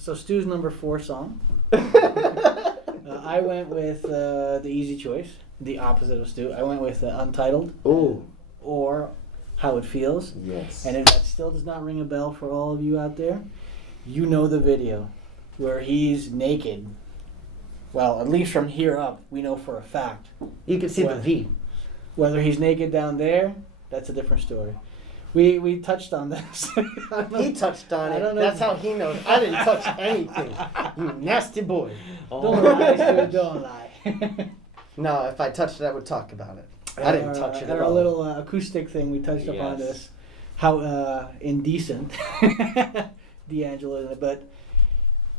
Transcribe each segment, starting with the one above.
So Stu's number 4 song. I went with the easy choice, the opposite of Stu. I went with Untitled. Ooh. Or How It Feels. Yes. And if that still does not ring a bell for all of you out there, you know the video where he's naked. Well, at least from here up, we know for a fact. You can see the V. Whether he's naked down there, that's a different story. We touched on this. He touched on I it. don't know. That's how he knows. I didn't touch anything. You nasty boy. Don't lie, Stu, don't lie. No, if I touched it, I would talk about it. I didn't touch it at our all. little acoustic thing, we touched upon this. How indecent D'Angelo is, but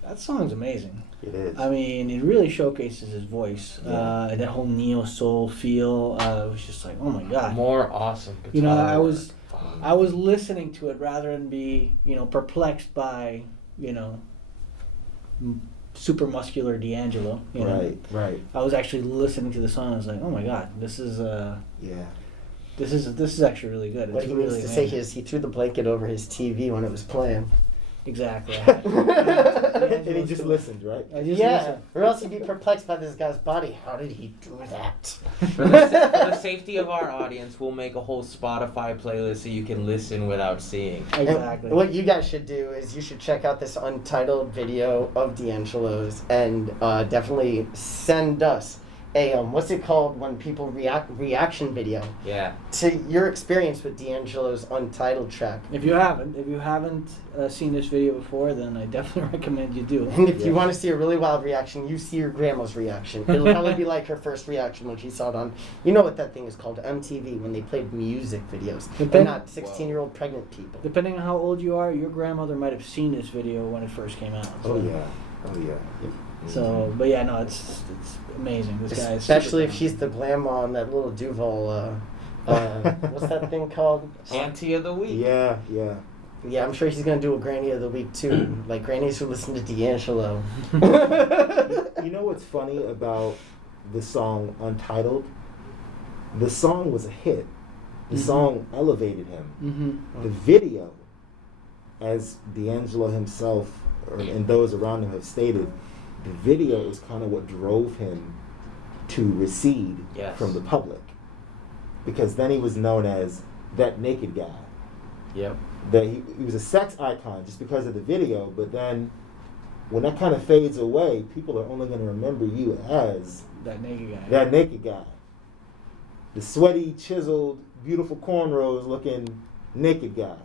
that song's amazing. It is. I mean, it really showcases his voice. Yeah. That whole neo-soul feel. It was just like, oh my God. More awesome guitar. You know, I was listening to it rather than be, perplexed by, super muscular D'Angelo. You know? Right. I was actually listening to the song. I was like, oh my God, this is this is actually really good. What It's he really means to say amazing. is he threw the blanket over his TV when it was playing. Exactly. And he just listened, right? I just Yeah, listened. or else he'd be perplexed by this guy's body. How did he do that? For the safety of our audience, we'll make a whole Spotify playlist so you can listen without seeing. Exactly. And what you guys should do is you should check out this Untitled video of D'Angelo's and definitely send us a what's it called when people reaction video Yeah. to your experience with D'Angelo's Untitled track. If you haven't seen this video before, then I definitely recommend you do. And if you want to see a really wild reaction, you see your grandma's reaction. It'll probably be like her first reaction when she saw it on, you know what that thing is called, MTV, when they played music videos. And not 16-year-old pregnant people. Depending on how old you are, your grandmother might have seen this video when it first came out. So. Oh yeah. So, but yeah, no, it's amazing. This guy is Especially super if she's the grandma on that little Duval, what's that thing called? Auntie of the week. Yeah. Yeah, I'm sure she's going to do a Granny of the Week too. Like grannies who listen to D'Angelo. You know what's funny about the song Untitled? The song was a hit. The song elevated him. Mm-hmm. The video, as D'Angelo himself and those around him have stated, the video is kind of what drove him to recede from the public. Because then he was known as that naked guy. Yep. That he was a sex icon just because of the video, but then when that kind of fades away, people are only going to remember you as that naked guy. That naked guy. The sweaty, chiseled, beautiful cornrows looking naked guy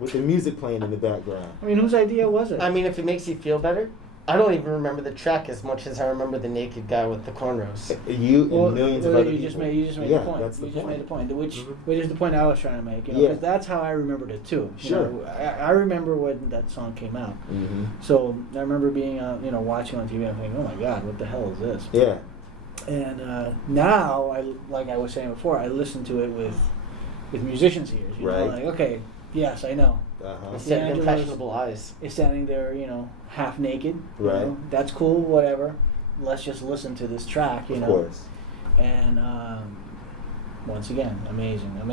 with the music playing in the background. I mean, whose idea was it? I mean, if it makes you feel better, I don't even remember the track as much as I remember the naked guy with the cornrows. You and millions of other you people. just made the point. That's the You point. just made the point, which is the point I was trying to make. Because that's how I remembered it too. Sure. I remember when that song came out. So I remember being, watching on TV and thinking, oh my God, what the hell is this? Yeah. And now, like I was saying before, I listen to it with musicians' ears. You know, like, okay, yes, I know. Instead of impressionable eyes. Is standing there, half naked. You Right. know? That's cool, whatever. Let's just listen to this track, Of course. And once again, amazing. I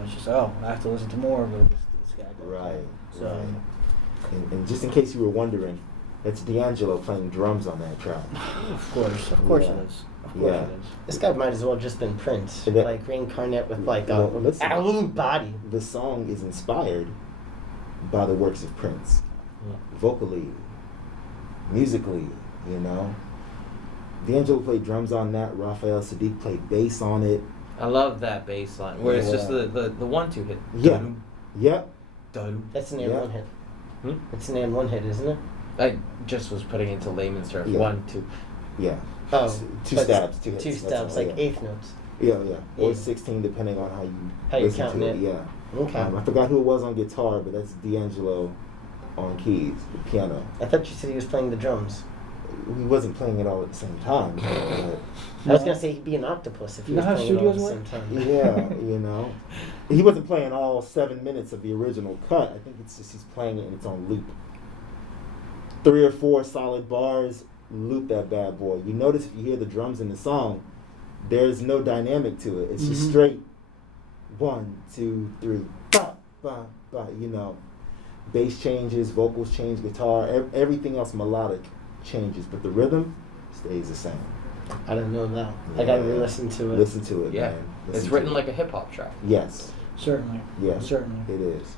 was just, I have to listen to more of this guy. Right. So, right. And just in case you were wondering, that's D'Angelo playing drums on that track. of course it is. Of course it is. This guy might as well have just been Prince, like reincarnate with like a listen, body. The song is inspired by the works of Prince, vocally, musically. D'Angelo played drums on that. Raphael Sadiq played bass on it. I love that bass line where it's just the 1-2 hit. Yeah. Yep. That's an one hit. It's an one hit, isn't it? I just was putting into layman's terms. Yeah. 1, 2. Yeah. Oh, two stabs, two hits. Two stabs, like eighth notes. Yeah. Or 16, depending on how you count to it. Yeah. Okay. I forgot who it was on guitar, but that's D'Angelo on keys, the piano. I thought you said he was playing the drums. He wasn't playing it all at the same time. I was gonna say he'd be an octopus if he was playing it all at the same time. Yeah, he wasn't playing all 7 minutes of the original cut. I think it's just he's playing it and it's on loop. 3 or 4 solid bars, loop that bad boy. You notice if you hear the drums in the song, there's no dynamic to it. It's just straight 1, 2, 3, ba, ba, ba, bass changes, vocals change, guitar, everything else melodic changes, but the rhythm stays the same. I didn't know that. I gotta re-listen to it. Listen to it, Yeah. man. It's Listen written to like a hip hop track. Yes. Certainly. Yes. Certainly. It is.